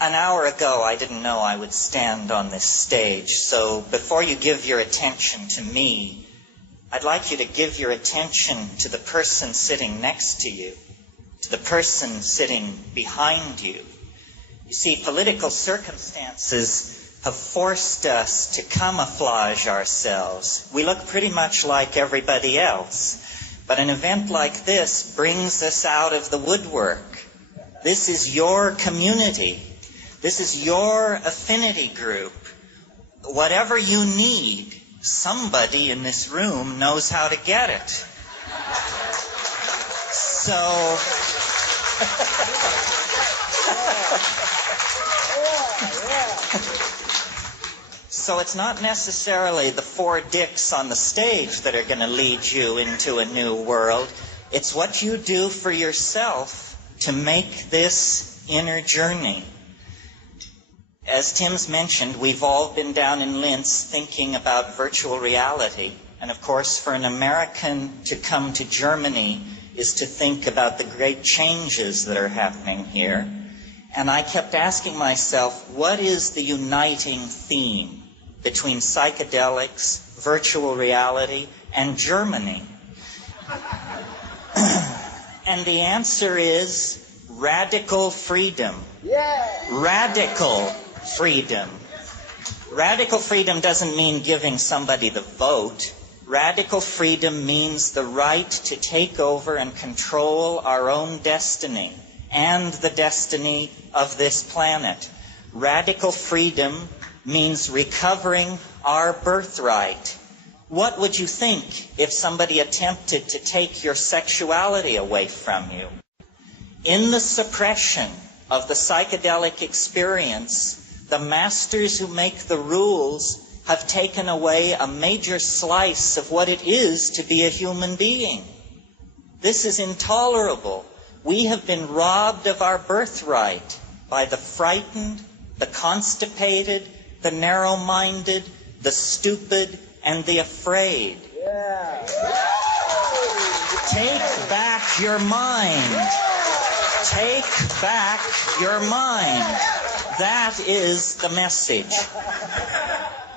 An hour ago, I didn't know I would stand on this stage, so before you give your attention to me, I'd like you to give your attention to the person sitting next to you, to the person sitting behind you. You see, political circumstances have forced us to camouflage ourselves. We look pretty much like everybody else, but an event like this brings us out of the woodwork. This is your community. This is your affinity group. Whatever you need, somebody in this room knows how to get it. So it's not necessarily the four dicks on the stage that are going to lead you into a new world. It's what you do for yourself to make this inner journey. As Tim's mentioned, we've all been down in Linz thinking about virtual reality. And of course, for an American to come to Germany is to think about the great changes that are happening here. And I kept asking myself, what is the uniting theme between psychedelics, virtual reality, and Germany? And the answer is radical freedom. Yeah. Radical freedom. Radical freedom doesn't mean giving somebody the vote. Radical freedom means the right to take over and control our own destiny and the destiny of this planet. Radical freedom means recovering our birthright. What would you think if somebody attempted to take your sexuality away from you? In the suppression of the psychedelic experience, the masters who make the rules have taken away a major slice of what it is to be a human being. This is intolerable. We have been robbed of our birthright by the frightened, the constipated, the narrow-minded, the stupid, and the afraid. Yeah. Take back your mind. Take back your mind. That is the message.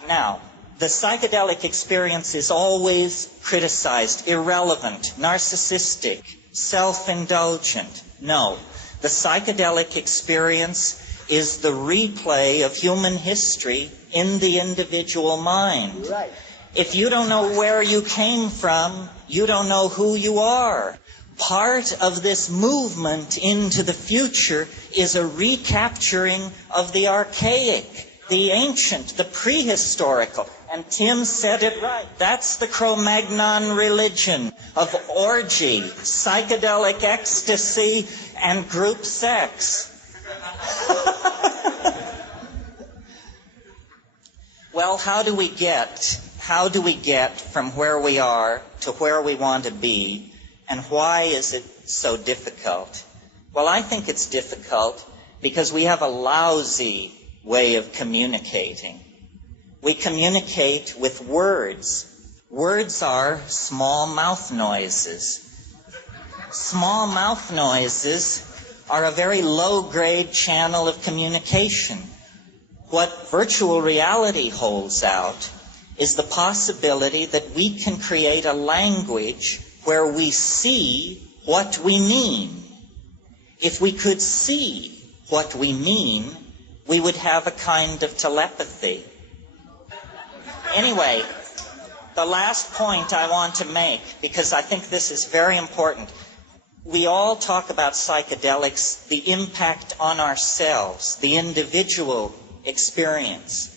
Now, the psychedelic experience is always criticized, irrelevant, narcissistic, self-indulgent. No, the psychedelic experience is the replay of human history in the individual mind. Right. If you don't know where you came from, you don't know who you are. Part of this movement into the future is a recapturing of the archaic, the ancient, the prehistorical. And Tim said it right. That's the Cro-Magnon religion of orgy, psychedelic ecstasy, and group sex. Well, how do we get from where we are to where we want to be? And why is it so difficult? Well, I think it's difficult because we have a lousy way of communicating. We communicate with words. Words are small mouth noises. Small mouth noises are a very low-grade channel of communication. What virtual reality holds out is the possibility that we can create a language where we see what we mean. If we could see what we mean, we would have a kind of telepathy. Anyway, the last point I want to make, because I think this is very important, we all talk about psychedelics, the impact on ourselves, the individual experience.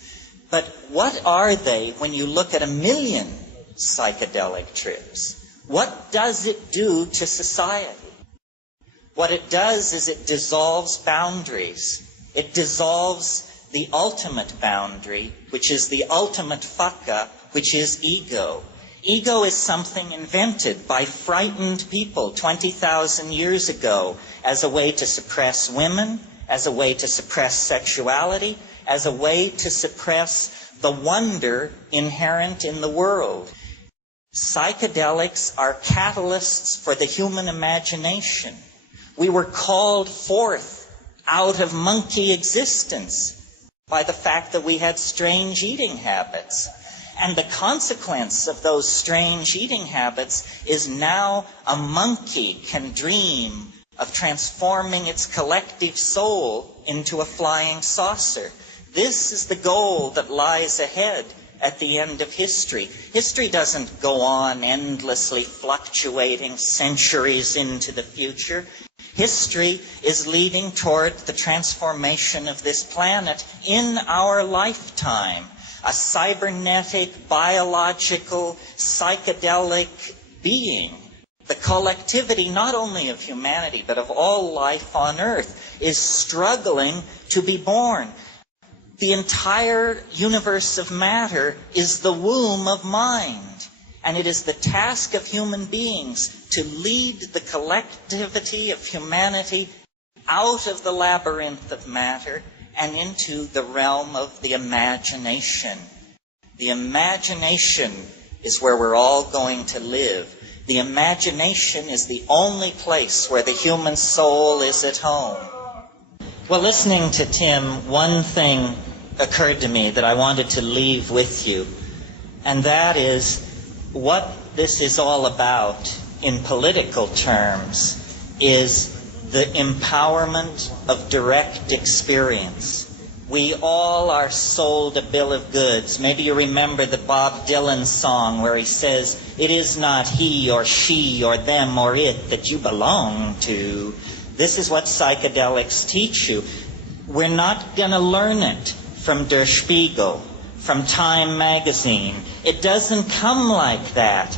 But what are they when you look at 1 million psychedelic trips? What does it do to society? What it does is it dissolves boundaries. It dissolves the ultimate boundary, which is the ultimate fuck-up, which is ego. Ego is something invented by frightened people 20,000 years ago as a way to suppress women, as a way to suppress sexuality, as a way to suppress the wonder inherent in the world. Psychedelics are catalysts for the human imagination. We were called forth out of monkey existence by the fact that we had strange eating habits. And the consequence of those strange eating habits is now a monkey can dream of transforming its collective soul into a flying saucer. This is the goal that lies ahead at the end of history. History doesn't go on endlessly fluctuating centuries into the future. History is leading toward the transformation of this planet in our lifetime. A cybernetic, biological, psychedelic being. The collectivity, not only of humanity, but of all life on Earth, is struggling to be born. The entire universe of matter is the womb of mind. And it is the task of human beings to lead the collectivity of humanity out of the labyrinth of matter and into the realm of the imagination. The imagination is where we're all going to live. The imagination is the only place where the human soul is at home. Well, listening to Tim, one thing occurred to me that I wanted to leave with you, and that is what this is all about in political terms is the empowerment of direct experience. We all are sold a bill of goods. Maybe you remember the Bob Dylan song where he says, "It is not he or she or them or it that you belong to." This is what psychedelics teach you. We're not going to learn it from Der Spiegel, from Time magazine. It doesn't come like that.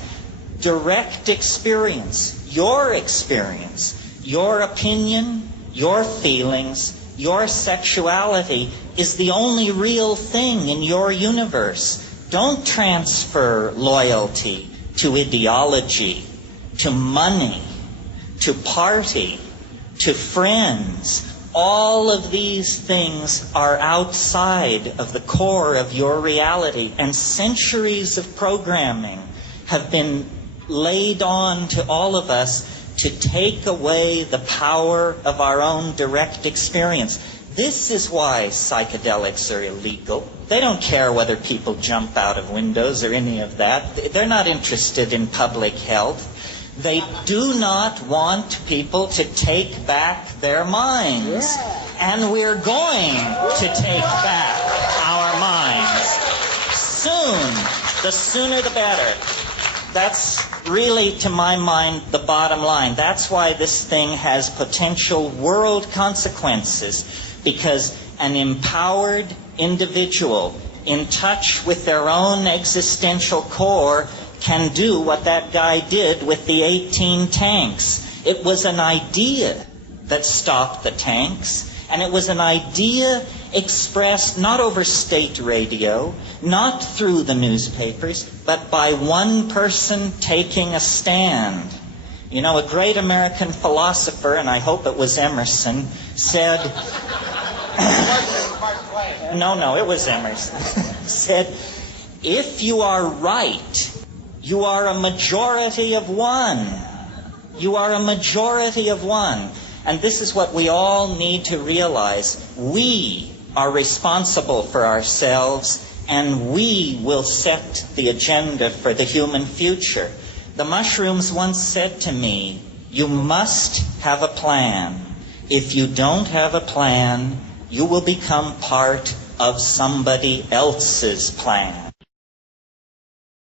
Direct experience, your opinion, your feelings, your sexuality is the only real thing in your universe. Don't transfer loyalty to ideology, to money, to party, to friends. All of these things are outside of the core of your reality, and centuries of programming have been laid on to all of us to take away the power of our own direct experience. This is why psychedelics are illegal. They don't care whether people jump out of windows or any of that. They're not interested in public health. They do not want people to take back their minds. And we're going to take back our minds. Soon. The sooner the better. That's really, to my mind, the bottom line. That's why this thing has potential world consequences. Because an empowered individual in touch with their own existential core can do what that guy did with the 18 tanks. It was an idea that stopped the tanks, and it was an idea expressed not over state radio, not through the newspapers, but by one person taking a stand. You know, a great American philosopher, and I hope it was Emerson, said... No, it was Emerson. said, if you are right, you are a majority of one. You are a majority of one. And this is what we all need to realize. We are responsible for ourselves, and we will set the agenda for the human future. The mushrooms once said to me, you must have a plan. If you don't have a plan, you will become part of somebody else's plan.